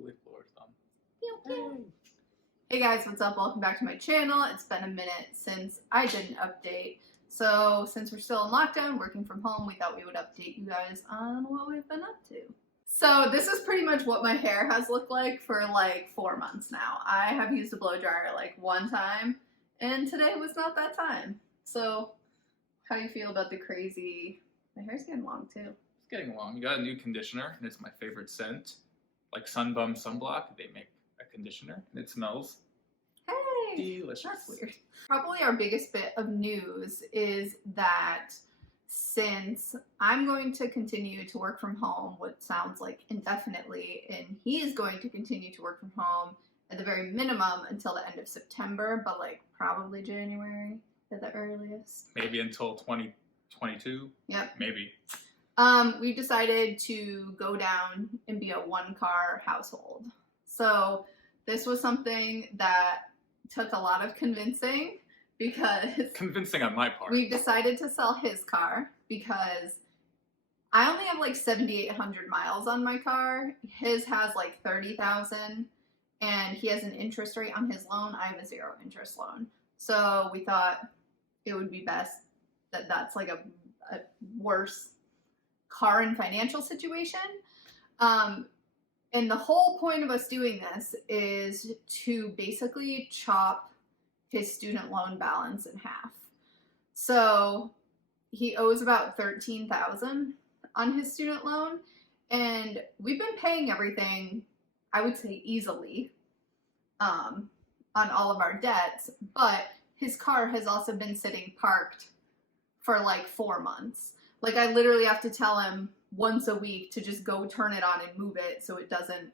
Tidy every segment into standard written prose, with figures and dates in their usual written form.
wiggly floor thumb. Pew, pew. Hey guys, what's up? Welcome back to my channel. It's been a minute since I did an update. So since we're still in lockdown, working from home, we thought we would update you guys on what we've been up to. So this is pretty much what my hair has looked like for like 4 months now. I have used a blow dryer like one time, and today was not that time. So how do you feel about the crazy? My hair's getting long too. It's getting long. You got a new conditioner, and it's my favorite scent. Like Sunbum Sunblock, they make a conditioner, and it smells delicious. That's weird. Probably our biggest bit of news is that since I'm going to continue to work from home, what sounds like indefinitely, and he is going to continue to work from home at the very minimum until the end of September, but like probably January at the earliest. Maybe until 2022. Yep. Maybe. We decided to go down and be a one-car household. So this was something that took a lot of convincing because Convincing on my part. we decided to sell his car because I only have like 7,800 miles on my car. His has like 30,000 and he has an interest rate on his loan. I have a 0 interest loan. So we thought it would be best that that's like a worse car and financial situation. And the whole point of us doing this is to basically chop his student loan balance in half. So he owes about $13,000 on his student loan, and we've been paying everything, I would say easily, on all of our debts, but his car has also been sitting parked for like 4 months. Like I literally have to tell him once a week to just go turn it on and move it so it doesn't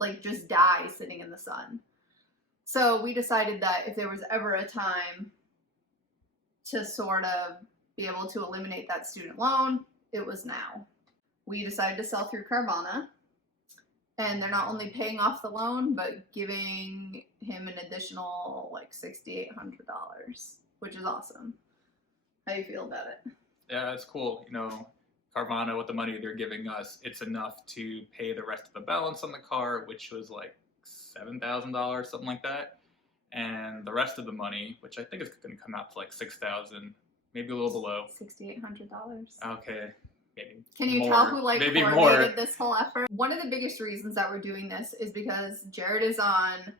like just die sitting in the sun. So we decided that if there was ever a time to sort of be able to eliminate that student loan, it was now. We decided to sell through Carvana, and they're not only paying off the loan, but giving him an additional like $6,800, which is awesome. How do you feel about it? Yeah, it's cool. You know, Carvana, with the money they're giving us, it's enough to pay the rest of the balance on the car, which was like $7,000, something like that. And the rest of the money, which I think is going to come out to like $6,000, maybe a little below. $6,800. Okay, maybe. Can you more. tell who like maybe coordinated more. this whole effort? One of the biggest reasons that we're doing this is because Jared is on,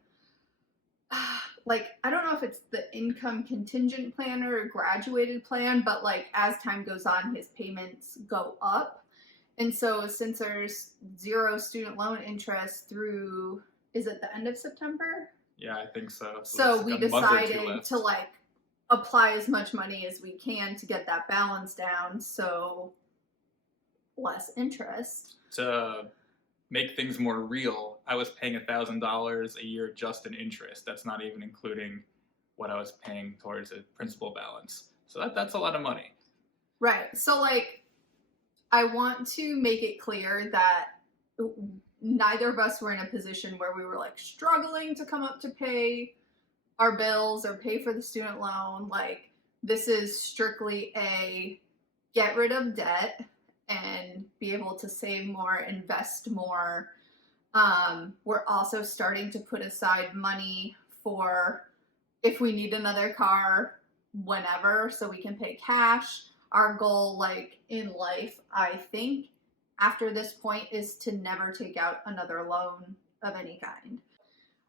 like, I don't know if it's the income contingent plan or a graduated plan, but like as time goes on, his payments go up. And so since there's 0 student loan interest through, is it the end of September? Yeah, I think so. So we decided to like apply as much money as we can to get that balance down, so less interest. To make things more real, I was paying $1,000 a year just in interest. That's not even including what I was paying towards a principal balance. So that's a lot of money. Right. So like, I want to make it clear that neither of us were in a position where we were like struggling to come up to pay our bills or pay for the student loan. Like, this is strictly a get rid of debt and be able to save more, invest more. We're also starting to put aside money for if we need another car whenever, so we can pay cash. Our goal, like in life, I think, after this point is to never take out another loan of any kind.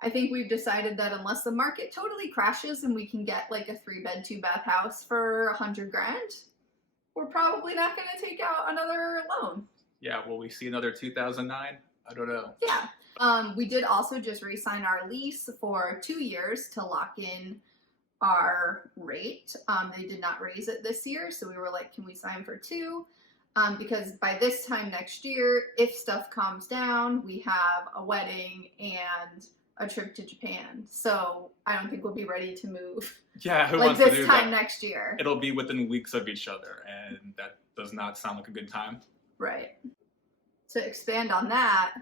I think we've decided that unless the market totally crashes and we can get like a 3-bed, 2-bath house for $100,000, we're probably not going to take out another loan. Yeah, will we see another 2009? I don't know. Yeah. We did also just re-sign our lease for 2 years to lock in our rate. They did not raise it this year, so we were like, can we sign for 2? Because by this time next year, if stuff calms down, we have a wedding and a trip to Japan. So I don't think we'll be ready to move. Yeah, who like wants to do this time that? next year. It'll be within weeks of each other, and that does not sound like a good time. Right. To expand on that,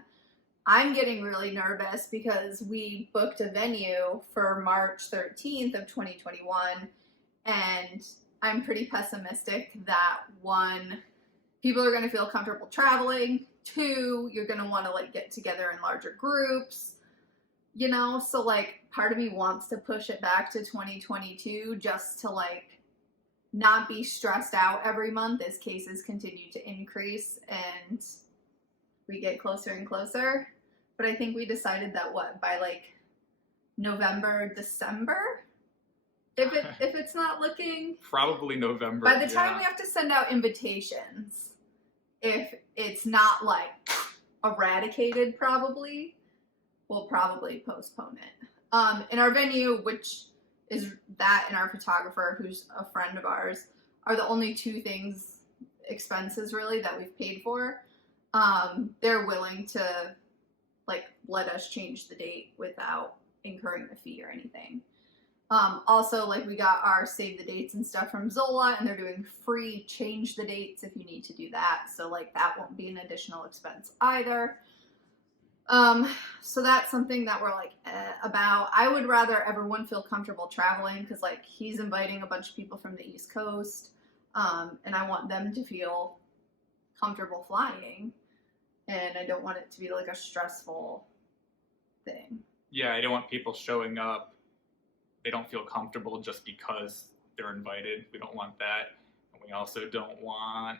I'm getting really nervous because we booked a venue for March 13th of 2021, and I'm pretty pessimistic that one, people are going to feel comfortable traveling. 2, you're going to want to like get together in larger groups, you know? So like part of me wants to push it back to 2022 just to like not be stressed out every month as cases continue to increase and we get closer and closer. But I think we decided that by like November, December, if it's not looking, probably November. by the time we have to send out invitations, if it's not like eradicated, we'll probably postpone it. And our venue, which is that, and our photographer, who's a friend of ours, are the only 2 expenses really that we've paid for. They're willing to like let us change the date without incurring a fee or anything. Also, like we got our save the dates and stuff from Zola, and they're doing free change the dates if you need to do that. So like that won't be an additional expense either. So that's something that we're like about. I would rather everyone feel comfortable traveling because like he's inviting a bunch of people from the East Coast, and I want them to feel comfortable flying, and I don't want it to be like a stressful thing. Yeah, I don't want people showing up. They don't feel comfortable just because they're invited. We don't want that. And we also don't want,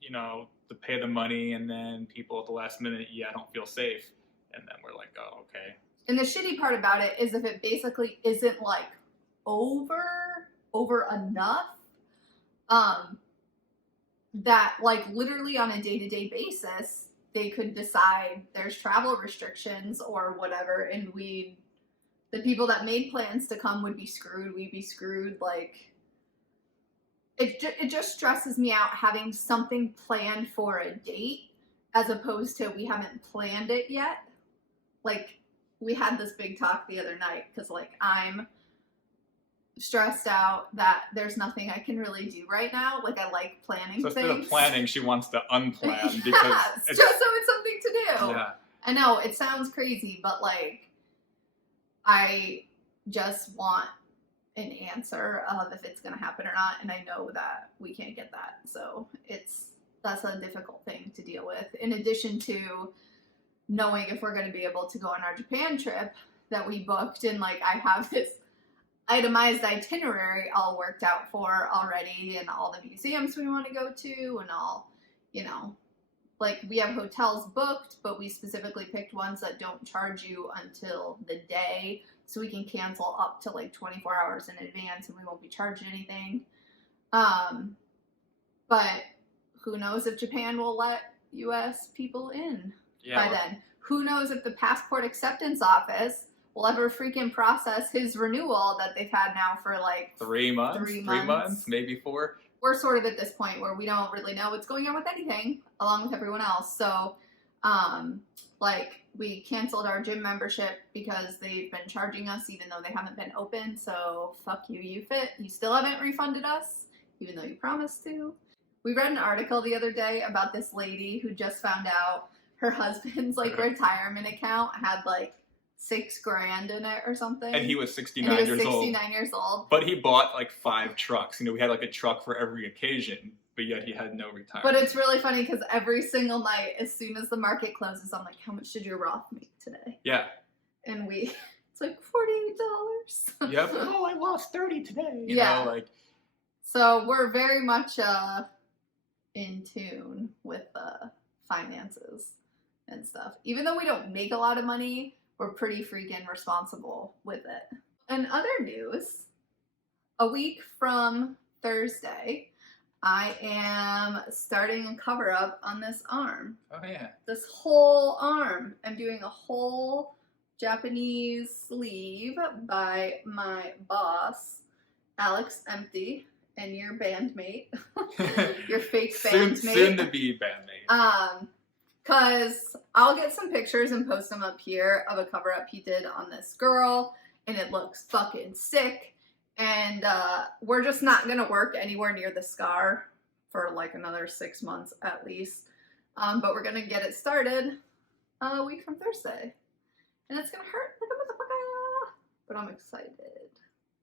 you know, to pay the money and then people at the last minute, I don't feel safe. And then we're like, oh, okay. And the shitty part about it is if it basically isn't like over enough, that like literally on a day-to-day basis, they could decide there's travel restrictions or whatever, and the people that made plans to come would be screwed. We'd be screwed. Like, it just stresses me out having something planned for a date as opposed to we haven't planned it yet. Like, we had this big talk the other night because, like, I'm stressed out that there's nothing I can really do right now. Like, I like planning so things. Instead of planning, she wants to unplan because just so it's something to do. Yeah. I know, it sounds crazy, but, like, I just want an answer of if it's going to happen or not, and I know that we can't get that. So that's a difficult thing to deal with. In addition to knowing if we're going to be able to go on our Japan trip that we booked, and like I have this itemized itinerary all worked out for already, and all the museums we want to go to, and all, you know, like we have hotels booked, but we specifically picked ones that don't charge you until the day, so we can cancel up to like 24 hours in advance and we won't be charged anything. But who knows if Japan will let US people in by then. Who knows if the passport acceptance office will ever freaking process his renewal that they've had now for like 3 months. 3 months, maybe 4. We're sort of at this point where we don't really know what's going on with anything, along with everyone else. So, like, we canceled our gym membership because they've been charging us even though they haven't been open. So, fuck you, YouFit. You still haven't refunded us, even though you promised to. We read an article the other day about this lady who just found out her husband's, like, retirement account had, like, $6,000 in it or something. And he was 69 years old. But he bought like 5 trucks. You know, we had like a truck for every occasion, but yet he had no retirement. But it's really funny because every single night, as soon as the market closes, I'm like, how much did your Roth make today? Yeah. And it's like $48. Yep. Oh, I lost 30 today. You know, like. So we're very much in tune with finances and stuff. Even though we don't make a lot of money, we're pretty freaking responsible with it. In other news, a week from Thursday, I am starting a cover-up on this arm. Oh, yeah. This whole arm. I'm doing a whole Japanese sleeve by my boss, Alex Empty, and your bandmate. Your fake bandmate. Soon to be bandmate. Because I'll get some pictures and post them up here of a cover-up he did on this girl, and it looks fucking sick. And we're just not going to work anywhere near the scar for like another 6 months at least. But we're going to get it started a week from Thursday. And it's going to hurt like a motherfucker. But I'm excited.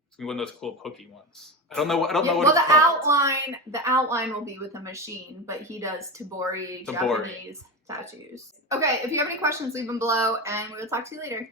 It's be one of those cool pokey ones. I don't know what well, it's called. the outline will be with a machine, but he does Tabori. Japanese tattoos. Okay, if you have any questions, leave them below, and we will talk to you later.